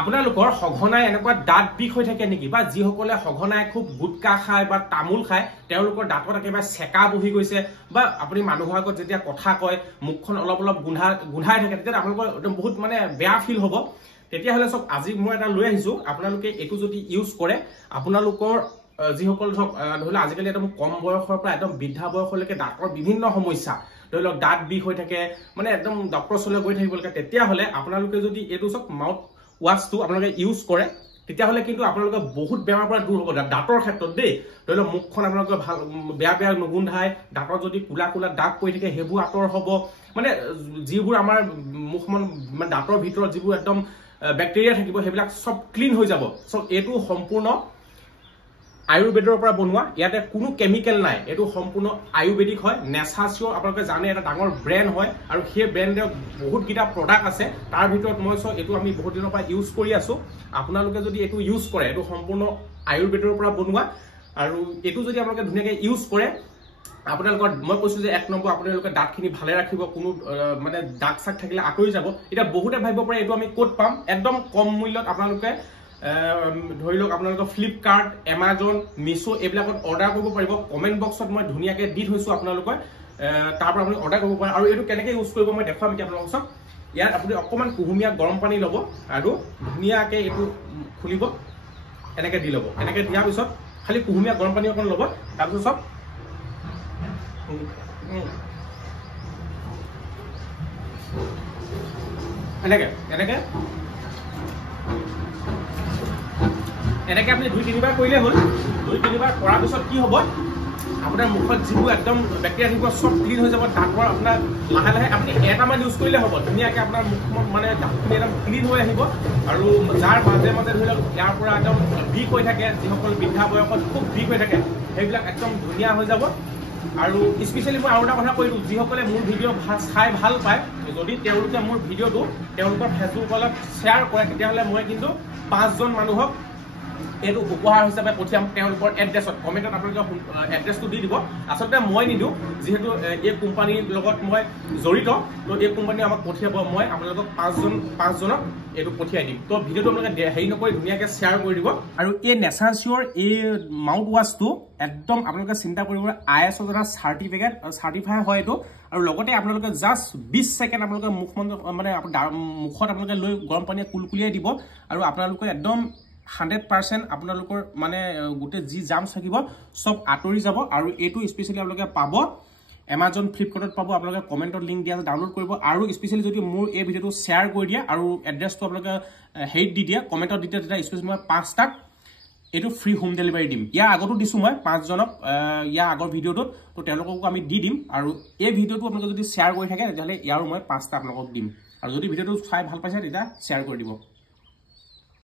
আপোনালোকৰ সঘনাই এনেকুৱা দাঁত বিষ হৈ থাকে নেকি বা যিসকলে সঘনাই খুব গুটকা খায় বা তামোল খায় তেওঁলোকৰ দাঁতত একেবাৰে চেকা বহি গৈছে বা আপুনি মানুহৰ আগত যেতিয়া কথা কয় মুখখন অলপ অলপ গোন্ধাই থাকে তেতিয়া আপোনালোকৰ একদম বহুত মানে বেয়া ফিল হ'ব তেতিয়াহ'লে চব আজি মই এটা লৈ আহিছো আপোনালোকে এইটো যদি ইউজ কৰে আপোনালোকৰ যিসকল ধৰক ধৰি লওক আজিকালি একদম কম বয়সৰ পৰা একদম বৃদ্ধা বয়সলৈকে দাঁতৰ বিভিন্ন সমস্যা ধৰি লওক দাঁত বিষ হৈ থাকে মানে একদম ডক্টৰৰ ওচৰলৈ গৈ থাকিব লাগে তেতিয়াহ'লে আপোনালোকে যদি এইটো চব মাউথ ৱাছটো আপোনালোকে ইউজ কৰে তেতিয়াহ'লে কিন্তু আপোনালোকে বহুত বেমাৰৰ পৰা দূৰ হ'ব দাঁতৰ ক্ষেত্ৰত দেই ধৰি লওক মুখখন আপোনালোকে ভাল বেয়া বেয়া নুগুন্ধায় দাঁতৰ যদি কোলা কোলা দাগ পৰি থাকে সেইবোৰ আঁতৰ হ'ব মানে যিবোৰ আমাৰ মুখখন মানে দাঁতৰ ভিতৰত যিবোৰ একদম বেক্টেৰিয়া থাকিব সেইবিলাক সব ক্লিন হৈ যাব সো এইটো সম্পূৰ্ণ আয়ুৰ্বেদৰ পৰা বনোৱা ইয়াতে কোনো কেমিকেল নাই এটো সম্পূৰ্ণ আয়ুৰ্বেদিক হয় নেচাচিও আপোনালোকে জানে এটা ডাঙৰ ব্ৰ্যান্ড হয় আৰু সেই ব্ৰ্যান্ডৰ বহুত গিটা প্ৰডাক্ট আছে তাৰ ভিতৰত মই সো এটো আমি বহুত দিনৰ পৰা ইউজ কৰি আছো আপোনালোকে যদি এটো ইউজ কৰে এটো সম্পূৰ্ণ আয়ুৰ্বেদৰ পৰা বনোৱা আৰু এটো যদি আপোনালোকে ধুনিয়াকৈ ইউজ কৰে আপোনালোকৰ মই কৈছো যে এক নম্বৰ আপোনালোকে দাঁতখিনি ভালে ৰাখিব কোনো মানে দাগ সাক থাকিলে আঁতৰি যাব এটা বহুতে ভাবিব পাৰে এটো আমি কোড পাম একদম কম মূল্যত আপোনালোকে ধৰি লওক আপোনালোকৰ ফ্লিপকাৰ্ট এমাজন মিছো এইবিলাকত অৰ্ডাৰ কৰিব পাৰিব কমেন্ট বক্সত মই ধুনিয়াকৈ দি থৈছো আপোনালোকৰ তাৰ পৰা আপুনি অৰ্ডাৰ কৰিব পাৰে আৰু এটো কেনেকৈ ইউজ কৰিব মই দেখাম এতিয়া আপোনালোকক ইয়াত আপুনি অকমান কুহুমীয়া গৰম পানী ল'ব আৰু ধুনিয়াকৈ এটো খুলিব এনেকৈ দি ল'ব এনেকৈ দিয়াৰ পিছত খালি কুহুমীয়া গৰম পানী অকন ল'ব তাৰপিছত সব এনেকৈ আপনি 2-3 বাৰ কৰিলে হ'ল 2-3 বাৰ কৰাৰ পিছত কি হ'ব আপোনাৰ মুখত যিবোৰ একদম বেক্টেৰিয়া থাকিব সব ক্লিন হৈ যাব দাঁতৰ আপোনাৰ লাহে লাহে আপুনি এটামান ইউজ কৰিলে হ'ব ধুনিয়াকৈ আপোনাৰ মুখখন মানে দাঁতখিনি একদম ক্লিন হৈ আহিব আৰু যাৰ মাজে মাজে ধৰি লওক ইয়াৰ পৰা একদম বিষ হৈ থাকে যিসকল বৃদ্ধা বয়সত খুব বিষ হৈ থাকে সেইবিলাক একদম ধুনীয়া হৈ যাব আৰু স্পেশালি মই আৰু এটা কথা কৈছো যিসকলে মোৰ ভিডিঅ' চাই ভাল পায় যদি তেওঁলোকে মোৰ ভিডিঅ'টো তেওঁলোকৰ ফেচবুকত শ্বেয়াৰ কৰে তেতিয়াহ'লে মই কিন্তু 5 জন মানুহক এটো উপহাৰ হিচাপে পঠিয়াম তেওঁলোকৰ এড্ৰেছত কমেন্টত আপোনালোকে এড্ৰেছটো দি দিব আসলে মই নিদু যেহেতু এই কোম্পানীৰ লগত মই জড়িত তো এই কোম্পানী আমাক পঠিয়াব মই আপোনালোকক 5 জনক এটো পঠিয়াই দিম তো ভিডিঅ'টো আপোনালোকে হেৰি নকৰি ধুনীয়াকৈ শ্বেয়াৰ কৰি দিব আৰু এই নেচাচিওৰ এই মাউথ ৱাছটো একদম আপোনালোকে চিন্তা কৰিব ISO দ্বাৰা চাৰ্টিফাই হয় এটো আৰু লগতে আপোনালোকে জাস্ট 20 সেকেন্ড আপোনালোকে মানে মুখত আপোনালোকে লৈ গৰম পানী কুলকুলিয়াই দিব আৰু আপোনালোকে একদম 100% আপোনালোকৰ মানে গুটে জি জাম থাকিব সব আতৰি যাব আৰু এটো স্পেশালি আপোনালোকে পাব Amazon Flipkartত পাব আপোনালোকে কমেন্টত লিংক দিয়া আছে ডাউনলোড কৰিব আৰু স্পেশালি যদি মোৰ এই ভিডিঅটো শ্বেয়াৰ কৰি দিয়া আৰু এড্ৰেছটো আপোনালোকে হেড দি দিয়া কমেন্টত দি দিয়া স্পেশালি মই 5 টাক এটো ফ্ৰী হোম ডেলিভাৰী দিম ইয়া আগতো দিছো মই 5 জনক ইয়া আগৰ ভিডিঅটোত তো তেওঁলোককো আমি দি দিম আৰু এই ভিডিঅটো আপোনালোকে যদি শ্বেয়াৰ কৰি থাকে তেতিয়াহলে ইয়াৰ মই 5 টা আপোনালোকক দিম আৰু যদি ভিডিঅটো চাই ভাল পাইছে তেতিয়া শ্বেয়াৰ কৰি দিব